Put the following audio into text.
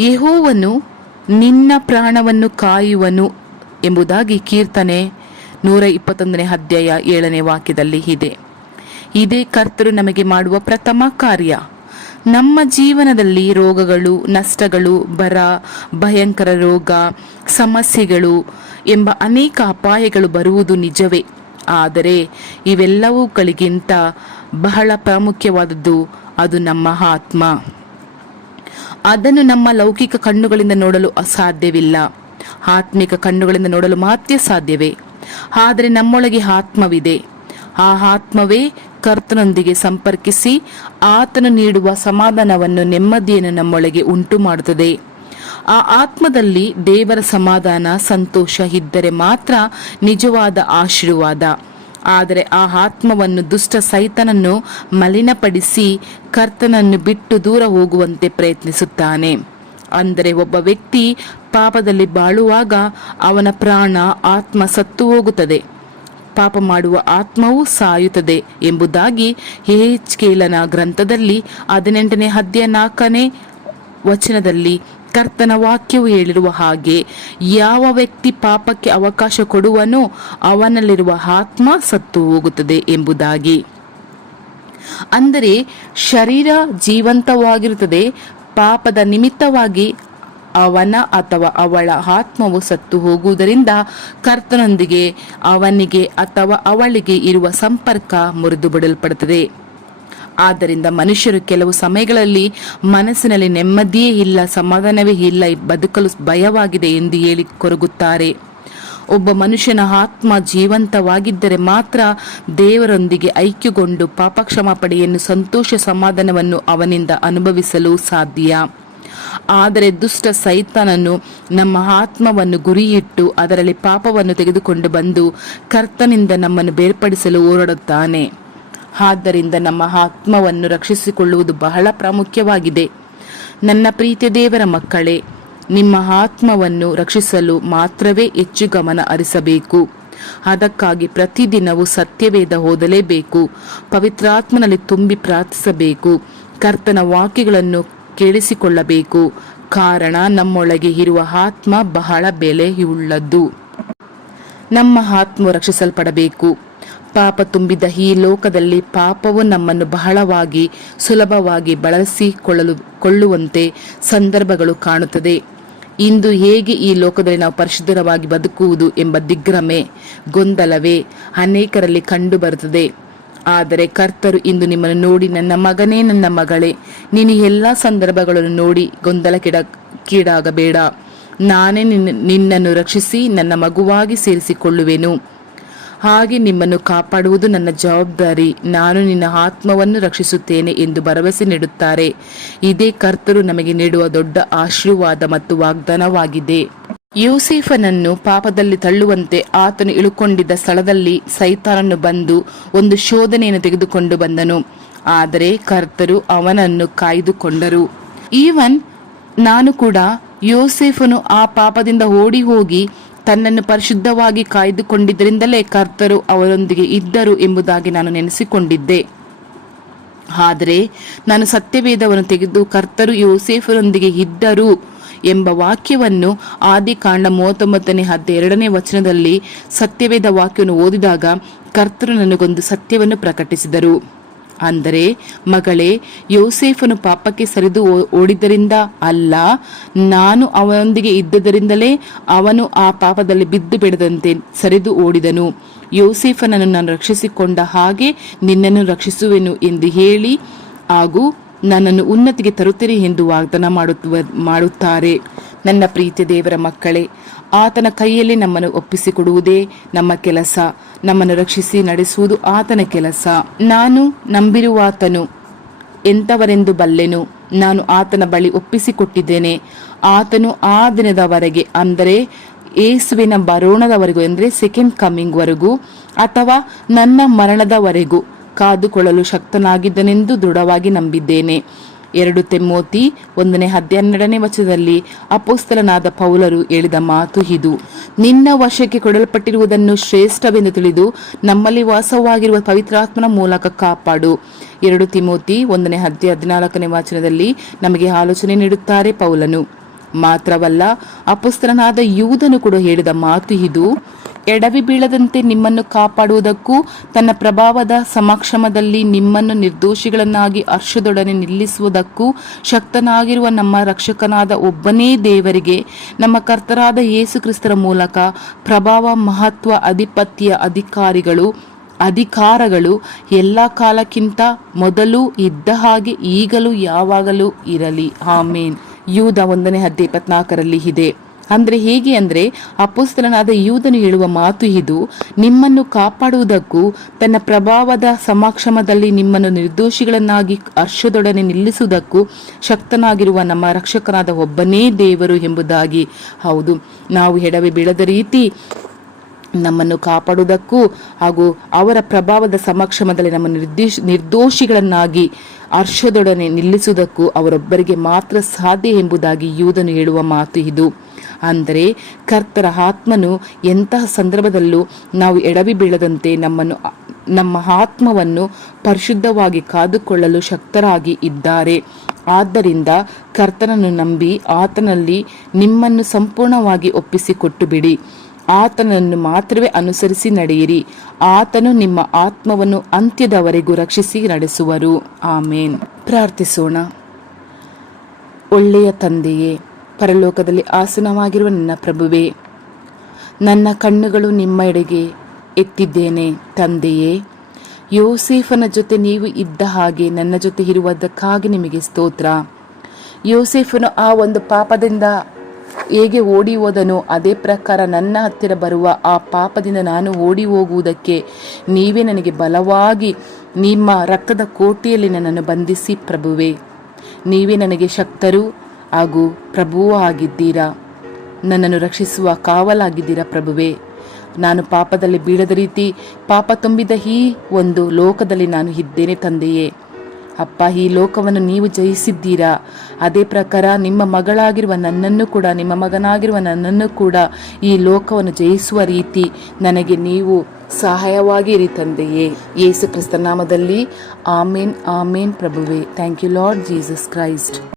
ಯೆಹೋವನು ನಿನ್ನ ಪ್ರಾಣವನ್ನು ಕಾಯುವನು ಎಂಬುದಾಗಿ ಕೀರ್ತನೆ 121 ಅಧ್ಯಾಯ 7ನೇ ವಾಕ್ಯದಲ್ಲಿ ಇದೆ. ಇದೇ ಕರ್ತರು ನಮಗೆ ಮಾಡುವ ಪ್ರಥಮ ಕಾರ್ಯ. ನಮ್ಮ ಜೀವನದಲ್ಲಿ ರೋಗಗಳು, ನಷ್ಟಗಳು, ಬರ, ಭಯಂಕರ ರೋಗ, ಸಮಸ್ಯೆಗಳು ಎಂಬ ಅನೇಕ ಅಪಾಯಗಳು ಬರುವುದು ನಿಜವೇ. ಆದರೆ ಇವೆಲ್ಲವುಗಳಿಗಿಂತ ಬಹಳ ಪ್ರಾಮುಖ್ಯವಾದದ್ದು ಅದು ನಮ್ಮ ಆತ್ಮ. ಅದನ್ನು ನಮ್ಮ ಲೌಕಿಕ ಕಣ್ಣುಗಳಿಂದ ನೋಡಲು ಅಸಾಧ್ಯವಿಲ್ಲ. ಆತ್ಮಿಕ ಕಣ್ಣುಗಳಿಂದ ನೋಡಲು ಮಾತ್ರ ಸಾಧ್ಯವೇ. ಆದರೆ ನಮ್ಮೊಳಗೆ ಆತ್ಮವಿದೆ. ಆ ಆತ್ಮವೇ ಕರ್ತನೊಂದಿಗೆ ಸಂಪರ್ಕಿಸಿ ಆತನು ನೀಡುವ ಸಮಾಧಾನವನ್ನು, ನೆಮ್ಮದಿಯನ್ನು ನಮ್ಮೊಳಗೆ ಉಂಟು ಮಾಡುತ್ತದೆ. ಆ ಆತ್ಮದಲ್ಲಿ ದೇವರ ಸಮಾಧಾನ, ಸಂತೋಷ ಇದ್ದರೆ ಮಾತ್ರ ನಿಜವಾದ ಆಶೀರ್ವಾದ. ಆದರೆ ಆ ಆತ್ಮವನ್ನು ದುಷ್ಟ ಸೈತಾನನು ಮಲಿನಪಡಿಸಿ ಕರ್ತನನ್ನು ಬಿಟ್ಟು ದೂರ ಹೋಗುವಂತೆ ಪ್ರಯತ್ನಿಸುತ್ತಾನೆ. ಅಂದರೆ ಒಬ್ಬ ವ್ಯಕ್ತಿ ಪಾಪದಲ್ಲಿ ಬಾಳುವಾಗ ಅವನ ಪ್ರಾಣ, ಆತ್ಮ ಸತ್ತು ಹೋಗುತ್ತದೆ. ಪಾಪ ಮಾಡುವ ಆತ್ಮವೂ ಸಾಯುತ್ತದೆ ಎಂಬುದಾಗಿ ಯೆಹೆಜ್ಕೇಲನ ಗ್ರಂಥದಲ್ಲಿ 18ನೇ ಅಧ್ಯಾಯ 4ನೇ ವಚನದಲ್ಲಿ ಕರ್ತನ ವಾಕ್ಯವು ಹೇಳಿರುವ ಹಾಗೆ, ಯಾವ ವ್ಯಕ್ತಿ ಪಾಪಕ್ಕೆ ಅವಕಾಶ ಕೊಡುವನೋ ಅವನಲ್ಲಿರುವ ಆತ್ಮ ಸತ್ತು ಹೋಗುತ್ತದೆ ಎಂಬುದಾಗಿ. ಅಂದರೆ ಶರೀರ ಜೀವಂತವಾಗಿರುತ್ತದೆ, ಪಾಪದ ನಿಮಿತ್ತವಾಗಿ ಅವನ ಅಥವಾ ಅವಳ ಆತ್ಮವು ಸತ್ತು ಹೋಗುವುದರಿಂದ ಕರ್ತನೊಂದಿಗೆ ಅವನಿಗೆ ಅಥವಾ ಅವಳಿಗೆ ಇರುವ ಸಂಪರ್ಕ ಮುರಿದು ಬಿಡಲ್ಪಡುತ್ತದೆ. ಆದ್ದರಿಂದ ಮನುಷ್ಯರು ಕೆಲವು ಸಮಯಗಳಲ್ಲಿ ಮನಸ್ಸಿನಲ್ಲಿ ನೆಮ್ಮದಿಯೇ ಇಲ್ಲ, ಸಮಾಧಾನವೇ ಇಲ್ಲ, ಬದುಕಲು ಭಯವಾಗಿದೆ ಎಂದು ಹೇಳಿ ಕೊರಗುತ್ತಾರೆ. ಒಬ್ಬ ಮನುಷ್ಯನ ಆತ್ಮ ಜೀವಂತವಾಗಿದ್ದರೆ ಮಾತ್ರ ದೇವರೊಂದಿಗೆ ಐಕ್ಯಗೊಂಡು ಪಾಪ ಕ್ಷಮಾಪಣೆಯನ್ನು, ಸಂತೋಷ, ಸಮಾಧಾನವನ್ನು ಅವನಿಂದ ಅನುಭವಿಸಲು ಸಾಧ್ಯ. ಆದರೆ ದುಷ್ಟ ಸೈತಾನನು ನಮ್ಮ ಆತ್ಮವನ್ನು ಗುರಿಯಿಟ್ಟು ಅದರಲ್ಲಿ ಪಾಪವನ್ನು ತೆಗೆದುಕೊಂಡು ಬಂದು ಕರ್ತನಿಂದ ನಮ್ಮನ್ನು ಬೇರ್ಪಡಿಸಲು ಹೋರಾಡುತ್ತಾನೆ. ಆದ್ದರಿಂದ ನಮ್ಮ ಆತ್ಮವನ್ನು ರಕ್ಷಿಸಿಕೊಳ್ಳುವುದು ಬಹಳ ಪ್ರಾಮುಖ್ಯವಾಗಿದೆ. ನನ್ನ ಪ್ರೀತಿಯ ದೇವರ ಮಕ್ಕಳೇ, ನಿಮ್ಮ ಆತ್ಮವನ್ನು ರಕ್ಷಿಸಲು ಮಾತ್ರವೇ ಹೆಚ್ಚು ಗಮನ ಹರಿಸಬೇಕು. ಅದಕ್ಕಾಗಿ ಪ್ರತಿದಿನವೂ ಸತ್ಯವೇದ ಓದಲೇಬೇಕು. ಪವಿತ್ರಾತ್ಮನಲ್ಲಿ ತುಂಬಿ ಪ್ರಾರ್ಥಿಸಬೇಕು. ಕರ್ತನ ವಾಕ್ಯಗಳನ್ನು ಕೇಳಿಸಿಕೊಳ್ಳಬೇಕು. ಕಾರಣ ನಮ್ಮೊಳಗೆ ಇರುವ ಆತ್ಮ ಬಹಳ ಬೆಲೆಯುಳ್ಳದ್ದು. ನಮ್ಮ ಆತ್ಮ ರಕ್ಷಿಸಲ್ಪಡಬೇಕು. ಪಾಪ ತುಂಬಿದ ಈ ಲೋಕದಲ್ಲಿ ಪಾಪವು ನಮ್ಮನ್ನು ಬಹಳವಾಗಿ ಸುಲಭವಾಗಿ ಬಳಸಿಕೊಳ್ಳುವಂತೆ ಸಂದರ್ಭಗಳು ಕಾಣುತ್ತದೆ. ಇಂದು ಹೇಗೆ ಈ ಲೋಕದಲ್ಲಿ ನಾವು ಪರಿಶುದ್ಧವಾಗಿ ಬದುಕುವುದು ಎಂಬ ದಿಗ್ಭ್ರಮೆ, ಗೊಂದಲವೇ ಅನೇಕರಲ್ಲಿ ಕಂಡು ಬರುತ್ತದೆ. ಆದರೆ ಕರ್ತರು ಇಂದು ನಿಮ್ಮನ್ನು ನೋಡಿ, ನನ್ನ ಮಗನೇ, ನನ್ನ ಮಗಳೇ, ನೀನು ಎಲ್ಲಾ ಸಂದರ್ಭಗಳನ್ನು ನೋಡಿ ಗೊಂದಲಕ್ಕೀಡಾಗಬೇಡ. ನಾನೇ ನಿನ್ನನ್ನು ರಕ್ಷಿಸಿ ನನ್ನ ಮಗುವಾಗಿ ಸೇರಿಸಿಕೊಳ್ಳುವೆನು. ಹಾಗೆ ನಿಮ್ಮನ್ನು ಕಾಪಾಡುವುದು ನನ್ನ ಜವಾಬ್ದಾರಿ. ನಾನು ನಿನ್ನ ಆತ್ಮವನ್ನು ರಕ್ಷಿಸುತ್ತೇನೆ ಎಂದು ಭರವಸೆ ನೀಡುತ್ತಾರೆ. ಇದೇ ಕರ್ತರು ನಮಗೆ ನೀಡುವ ದೊಡ್ಡ ಆಶೀರ್ವಾದ ಮತ್ತು ವಾಗ್ದಾನವಾಗಿದೆ. ಯೋಸೇಫನನ್ನು ಪಾಪದಲ್ಲಿ ತಳ್ಳುವಂತೆ ಆತನು ಇಳುಕೊಂಡಿದ್ದ ಸ್ಥಳದಲ್ಲಿ ಸೈತಾನನು ಬಂದು ಒಂದು ಶೋಧನೆಯನ್ನು ತೆಗೆದುಕೊಂಡು ಬಂದನು. ಆದರೆ ಕರ್ತರು ಅವನನ್ನು ಕಾಯ್ದುಕೊಂಡರು. ಈವನ್ ನಾನು ಕೂಡ ಯೋಸೇಫನು ಆ ಪಾಪದಿಂದ ಓಡಿ ಹೋಗಿ ತನ್ನನ್ನು ಪರಿಶುದ್ಧವಾಗಿ ಕಾಯ್ದುಕೊಂಡಿದ್ದರಿಂದಲೇ ಕರ್ತರು ಅವರೊಂದಿಗೆ ಇದ್ದರು ಎಂಬುದಾಗಿ ನಾನು ನೆನೆಸಿಕೊಂಡಿದ್ದೆ. ಆದರೆ ನಾನು ಸತ್ಯವೇದವನ್ನು ತೆಗೆದು ಕರ್ತರು ಯೋಸೇಫರೊಂದಿಗೆ ಇದ್ದರು ಎಂಬ ವಾಕ್ಯವನ್ನು ಆದಿಕಾಂಡ 39ನೇ ಅಧ್ಯಾಯ 2ನೇ ವಚನದಲ್ಲಿ ಸತ್ಯವೇದ ವಾಕ್ಯವನ್ನು ಓದಿದಾಗ ಕರ್ತರು ನನಗೊಂದು ಸತ್ಯವನ್ನು ಪ್ರಕಟಿಸಿದರು. ಅಂದರೆ, ಮಗಳೇ, ಯೋಸೇಫನು ಪಾಪಕ್ಕೆ ಸರಿದು ಓಡಿದ್ದರಿಂದ ಅಲ್ಲ, ನಾನು ಅವನೊಂದಿಗೆ ಇದ್ದದರಿಂದಲೇ ಅವನು ಆ ಪಾಪದಲ್ಲಿ ಬಿದ್ದು ಬಿಡದಂತೆ ಸರಿದು ಓಡಿದನು. ಯೋಸೇಫನನ್ನು ನಾನು ರಕ್ಷಿಸಿಕೊಂಡ ಹಾಗೆ ನಿನ್ನನ್ನು ರಕ್ಷಿಸುವೆನು ಎಂದು ಹೇಳಿ ಹಾಗೂ ನನ್ನನ್ನು ಉನ್ನತಿಗೆ ತರುತ್ತೇನೆ ಎಂದು ವಾಗ್ದಾನ ಮಾಡುತ್ತಾರೆ. ನನ್ನ ಪ್ರೀತಿಯ ದೇವರ ಮಕ್ಕಳೇ, ಆತನ ಕೈಯಲ್ಲಿ ನಮ್ಮನ್ನು ಒಪ್ಪಿಸಿಕೊಡುವುದೇ ನಮ್ಮ ಕೆಲಸ. ನಮ್ಮನ್ನು ರಕ್ಷಿಸಿ ನಡೆಸುವುದು ಆತನ ಕೆಲಸ. ನಾನು ನಂಬಿರುವಾತನು ಎಂಥವರೆಂದು ಬಲ್ಲೆನು. ನಾನು ಆತನ ಬಳಿ ಒಪ್ಪಿಸಿಕೊಟ್ಟಿದ್ದೇನೆ. ಆತನು ಆ ದಿನದವರೆಗೆ, ಅಂದರೆ ಯೇಸುವಿನ ಬರೋಣದವರೆಗೂ, ಅಂದರೆ ಸೆಕೆಂಡ್ ಕಮಿಂಗ್ ವರೆಗೂ ಅಥವಾ ನನ್ನ ಮರಣದವರೆಗೂ ಕಾದುಕೊಳ್ಳಲು ಶಕ್ತನಾಗಿದ್ದನೆಂದು ದೃಢವಾಗಿ ನಂಬಿದ್ದೇನೆ. 2 ತಿಮೋತಿ 1ನೇ ಅಧ್ಯಾಯ 12ನೇ ವಚನದಲ್ಲಿ ಅಪೊಸ್ತಲನಾದ ಪೌಲರು ಹೇಳಿದ ಮಾತು ಇದು. ನಿನ್ನ ವಶಕ್ಕೆ ಕೊಡಲ್ಪಟ್ಟಿರುವುದನ್ನು ಶ್ರೇಷ್ಠವೆಂದು ತಿಳಿದು ನಮ್ಮಲ್ಲಿ ವಾಸವಾಗಿರುವ ಪವಿತ್ರಾತ್ಮನ ಮೂಲಕ ಕಾಪಾಡು. 2 ತಿಮೋತಿ 1ನೇ ಅಧ್ಯಾಯ 14ನೇ ವಚನದಲ್ಲಿ ನಮಗೆ ಆಲೋಚನೆ ನೀಡುತ್ತಾರೆ ಪೌಲನು. ಮಾತ್ರವಲ್ಲ, ಅಪೊಸ್ತಲನಾದ ಯೂದನು ಕೂಡ ಹೇಳಿದ ಮಾತು ಇದು: ಎಡವಿ ಬೀಳದಂತೆ ನಿಮ್ಮನ್ನು ಕಾಪಾಡುವುದಕ್ಕೂ ತನ್ನ ಪ್ರಭಾವದ ಸಮಕ್ಷಮದಲ್ಲಿ ನಿಮ್ಮನ್ನು ನಿರ್ದೋಷಿಗಳನ್ನಾಗಿ ಹರ್ಷದೊಡನೆ ನಿಲ್ಲಿಸುವುದಕ್ಕೂ ಶಕ್ತನಾಗಿರುವ ನಮ್ಮ ರಕ್ಷಕನಾದ ಒಬ್ಬನೇ ದೇವರಿಗೆ, ನಮ್ಮ ಕರ್ತರಾದ ಯೇಸು ಕ್ರಿಸ್ತರ ಮೂಲಕ ಪ್ರಭಾವ, ಮಹತ್ವ, ಅಧಿಪತ್ಯ, ಅಧಿಕಾರಗಳು ಎಲ್ಲ ಕಾಲಕ್ಕಿಂತ ಮೊದಲು ಇದ್ದ ಹಾಗೆ ಈಗಲೂ ಯಾವಾಗಲೂ ಇರಲಿ. ಆಮೇನ್. ಯೂದ 1:24 ಇದೆ. ಅಂದ್ರೆ ಹೇಗೆ ಅಂದ್ರೆ, ಅಪೊಸ್ತಲನಾದ ಯೂದನು ಹೇಳುವ ಮಾತು ಇದು: ನಿಮ್ಮನ್ನು ಕಾಪಾಡುವುದಕ್ಕೂ ತನ್ನ ಪ್ರಭಾವದ ಸಮಕ್ಷಮದಲ್ಲಿ ನಿಮ್ಮನ್ನು ನಿರ್ದೋಷಿಗಳನ್ನಾಗಿ ಹರ್ಷದೊಡನೆ ನಿಲ್ಲಿಸುವುದಕ್ಕೂ ಶಕ್ತನಾಗಿರುವ ನಮ್ಮ ರಕ್ಷಕನಾದ ಒಬ್ಬನೇ ದೇವರು ಎಂಬುದಾಗಿ. ಹೌದು, ನಾವು ಎಡವಿ ಬೀಳದ ರೀತಿ ನಮ್ಮನ್ನು ಕಾಪಾಡುವುದಕ್ಕೂ ಹಾಗೂ ಅವರ ಪ್ರಭಾವದ ಸಮಕ್ಷಮದಲ್ಲಿ ನಮ್ಮ ನಿರ್ದೋಷಿಗಳನ್ನಾಗಿ ಹರ್ಷದೊಡನೆ ನಿಲ್ಲಿಸುವುದಕ್ಕೂ ಅವರೊಬ್ಬರಿಗೆ ಮಾತ್ರ ಸಾಧ್ಯ ಎಂಬುದಾಗಿ ಯೂದನು ಹೇಳುವ ಮಾತು ಇದು. ಅಂದರೆ ಕರ್ತರ ಆತ್ಮನು ಎಂತಹ ಸಂದರ್ಭದಲ್ಲೂ ನಾವು ಎಡವಿ ಬೀಳದಂತೆ ನಮ್ಮ ಆತ್ಮವನ್ನು ಪರಿಶುದ್ಧವಾಗಿ ಕಾದುಕೊಳ್ಳಲು ಶಕ್ತರಾಗಿ ಇದ್ದಾರೆ. ಆದ್ದರಿಂದ ಕರ್ತನನ್ನು ನಂಬಿ ಆತನಲ್ಲಿ ನಿಮ್ಮನ್ನು ಸಂಪೂರ್ಣವಾಗಿ ಒಪ್ಪಿಸಿಕೊಟ್ಟು ಬಿಡಿ. ಆತನನ್ನು ಮಾತ್ರವೇ ಅನುಸರಿಸಿ ನಡೆಯಿರಿ. ಆತನು ನಿಮ್ಮ ಆತ್ಮವನ್ನು ಅಂತ್ಯದವರೆಗೂ ರಕ್ಷಿಸಿ ನಡೆಸುವರು. ಆಮೇನ್. ಪ್ರಾರ್ಥಿಸೋಣ. ಒಳ್ಳೆಯ ತಂದೆಯೇ, ಪರಲೋಕದಲ್ಲಿ ಆಸನವಾಗಿರುವ ನನ್ನ ಪ್ರಭುವೇ, ನನ್ನ ಕಣ್ಣುಗಳು ನಿಮ್ಮ ಎಡೆಗೆ ಎತ್ತಿದ್ದೇನೆ. ತಂದೆಯೇ, ಯೋಸೇಫನ ಜೊತೆ ನೀವು ಇದ್ದ ಹಾಗೆ ನನ್ನ ಜೊತೆ ಇರುವುದಕ್ಕಾಗಿ ನಿಮಗೆ ಸ್ತೋತ್ರ. ಯೋಸೇಫನು ಆ ಒಂದು ಪಾಪದಿಂದ ಹೇಗೆ ಓಡಿ ಹೋದನೋ ಅದೇ ಪ್ರಕಾರ ನನ್ನ ಹತ್ತಿರ ಬರುವ ಆ ಪಾಪದಿಂದ ನಾನು ಓಡಿ ಹೋಗುವುದಕ್ಕೆ ನೀವೇ ನನಗೆ ಬಲವಾಗಿ ನಿಮ್ಮ ರಕ್ತದ ಕೋಟೆಯಲ್ಲಿ ನನ್ನನ್ನು ಬಂಧಿಸಿ ಪ್ರಭುವೇ. ನೀವೇ ನನಗೆ ಶಕ್ತರು ಹಾಗೂ ಪ್ರಭುವೂ ಆಗಿದ್ದೀರಾ. ನನ್ನನ್ನು ರಕ್ಷಿಸುವ ಕಾವಲಾಗಿದ್ದೀರಾ ಪ್ರಭುವೇ. ನಾನು ಪಾಪದಲ್ಲಿ ಬೀಳದ ರೀತಿ ಪಾಪ ತುಂಬಿದ ಈ ಒಂದು ಲೋಕದಲ್ಲಿ ನಾನು ಇದ್ದೇನೆ ತಂದೆಯೇ. ಅಪ್ಪ, ಈ ಲೋಕವನ್ನು ನೀವು ಜಯಿಸಿದ್ದೀರಾ. ಅದೇ ಪ್ರಕಾರ ನಿಮ್ಮ ಮಗಳಾಗಿರುವ ನನ್ನನ್ನು ಕೂಡ, ನಿಮ್ಮ ಮಗನಾಗಿರುವ ನನ್ನನ್ನು ಕೂಡ ಈ ಲೋಕವನ್ನು ಜಯಿಸುವ ರೀತಿ ನನಗೆ ನೀವು ಸಹಾಯವಾಗಿರಿ ತಂದೆಯೇ. ಯೇಸು ಕ್ರಿಸ್ತ ನಾಮದಲ್ಲಿ ಆಮೇನ್, ಆಮೇನ್ ಪ್ರಭುವೇ. Thank you Lord Jesus Christ.